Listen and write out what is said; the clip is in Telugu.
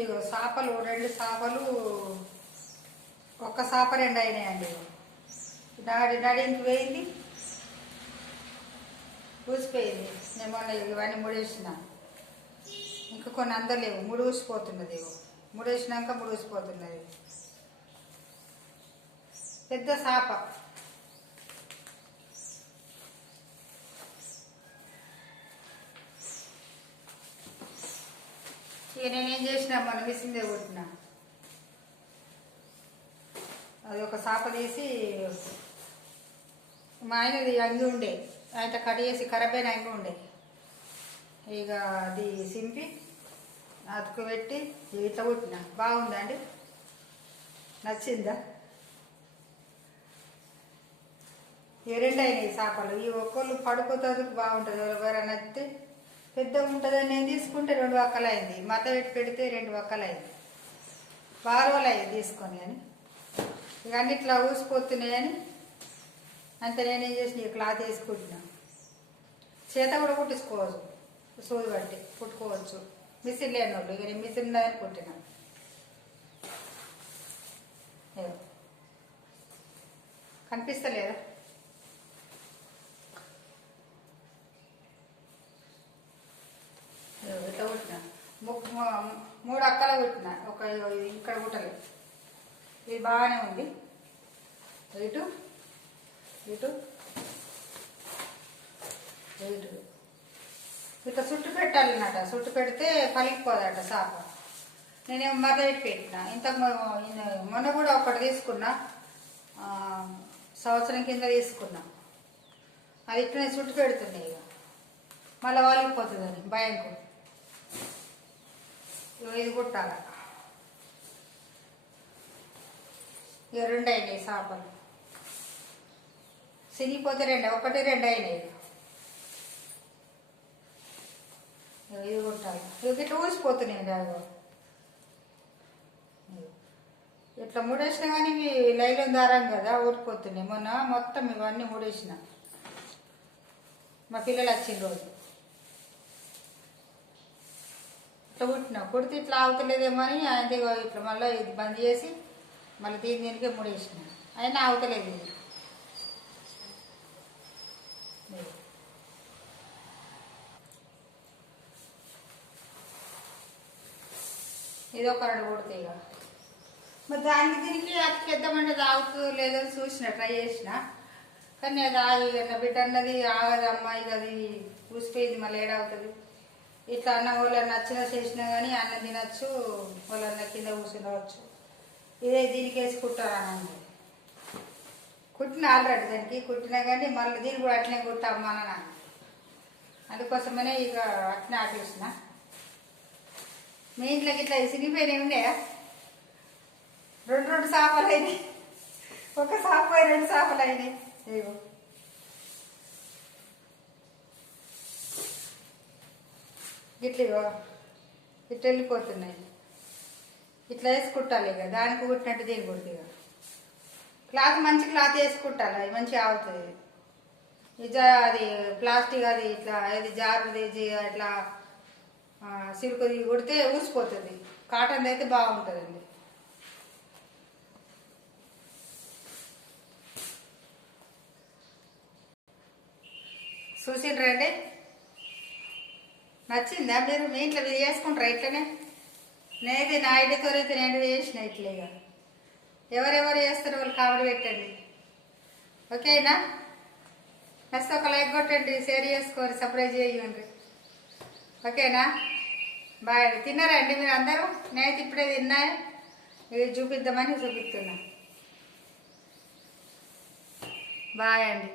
ఇగో చేపలు 2 చేపలు, ఒక్క చేప 2 అయినాయండి. నడింకి పోయింది, ఊసిపోయింది. నేను మొన్న ఇవన్నీ ముడేసిన, ఇంకా కొన్ని అందలేవు, ముడి ఊసిపోతున్నది. ముడేసినాక ముడి ఊసిపోతున్నది. పెద్ద చేప. ఇక నేనేం చేసిన, మన మిసిందే కొట్టిన. అది ఒక చేప తీసి, మా ఆయనది అంగి ఉండే, ఆయన కట్ చేసి ఖరాబ్ అయిన అంగి ఉండే, ఇక అది సింపి అతుకు పెట్టి ఇట్లా కొట్టిన. బాగుందా అండి? నచ్చిందా? ఈ 2 అయినాయి చేపలు. ఈ ఒక్కళ్ళు పడుకోతానికి బాగుంటుంది. ఎవరైనా నచ్చితే పెద్దగా ఉంటుందని నేను తీసుకుంటే 2 వక్కలు అయింది. మత పెడితే 2 వక్కలు అయింది. బారోలు అయ్యింది తీసుకొని. అని ఇక అన్నిట్లా ఊసిపోతున్నాయని అంతే నేనేం చేసిన, క్లాత్ వేసుకుంటున్నా. చేత కూడా కుట్టించుకోవచ్చు, సూది బట్టి కుట్టుకోవచ్చు. మిషన్ లేని వాళ్ళు, ఇక నేను మిషన్ ఉందని కుట్టినా. కనిపిస్తలేదా? ఇట్లా కుట్టిన. 3 అక్కలు కుట్టిన, ఒక ఇక్కడ కుట్టలేదు. ఇది బాగానే ఉంది. ఇటు ఇటు ఇటు ఇట్లా చుట్టు పెట్టాలన్నట. చుట్టు పెడితే పలికిపోదట చేప. నేనేమో మరదటి పెట్టిన. మొన్న కూడా ఒకటి తీసుకున్నా, సంవత్సరం కింద తీసుకున్నా. అది ఇట్లనే చుట్టు పెడుతున్నాయి. ఇక మళ్ళీ వాలిపోతుందని భయంకు ఇది కుట్టాల. ఇక 2 అయినాయి చేపలు. సిగిపోతే 2, 1, 2 అయినాయి. ఇది కుట్టాలి. ఇక ఇట్లా ఊసిపోతున్నాయి కాదు. ఇట్లా ముడేసినా కానీ ఇవి లైలం దారం కదా, ఊడిపోతున్నాయి. మొన్న మొత్తం ఇవన్నీ ముడేసిన. మా పిల్లలు వచ్చిన రోజు ఇట్లా కుడితే ఇట్లా ఆగుతలేదేమో అని ఆయన ఇట్లా మళ్ళీ ఇది బంద్ చేసి మళ్ళీ దీనికే ముడేసిన. అయినా ఆగుతలేదు ఇది. ఇది ఒక 2 కొడితే ఇక మరి దానికి దీనికి అతికిద్దామంటే అది ఆగుతుందో లేదో చూసిన, ట్రై చేసిన. కానీ అది ఆగి నా బిడ్డ అన్నది ఆగదమ్మా, ఇక అది ఊసిపోయింది, మళ్ళీ ఏడావుతుంది. ఇట్లా అన్న వాళ్ళని నచ్చినా చేసినా కానీ అన్నం తినచ్చు, వాళ్ళన్న కింద కూర్చునవచ్చు. ఇదే దీనికి వేసి కుట్టారని కుట్టిన ఆల్రెడీ దానికి కుట్టినా కానీ మళ్ళీ దీనికి కూడా అట్లనే కుట్టామ్మా అని. అందుకోసమనే ఇక అట్నే ఆపేసిన. మీ ఇంట్లోకి ఇట్లా సిరిగిపోయినవి ఉన్నాయా? 2 చేపలు అయినాయి. ఒక చేప 2 చేపలు అయినాయి. ఇగో ఇట్లా ఇట్లా వెళ్ళిపోతున్నాయి. ఇట్లా వేసి కుట్టాలి. ఇక దానికి కుట్టినట్టు దీనికి కుడితే ఇక క్లాత్ మంచి క్లాత్ వేసి కుట్టాలి, అది మంచిగా ఆగుతుంది. అది ప్లాస్టిక్ అది ఇట్లా ఏది జారుది ఇట్లా సిల్క్ది కుడితే ఊసిపోతుంది. కాటన్ అయితే బాగుంటుందండి. చూసిండ్రండి? నచ్చిందా? మీరు మీ ఇంట్లో చేసుకుంటారా ఇట్లనే? నేది నా ఐడితో అయితే నేను చేసిన ఇట్లేగా. ఎవరెవరు చేస్తారు వాళ్ళు కామెడీ పెట్టండి. ఓకేనా? నెక్స్ట్ ఒక లైక్ కొట్టండి, షేర్ చేసుకోండి, సబ్స్క్రైబ్ చేయండి. ఓకేనా? బాయ్. తిన్నారా అండి మీరు అందరూ? నేనైతే ఇప్పుడే తిన్నా. ఇది చూపిద్దామని చూపిస్తున్నా. బాయ్ అండి.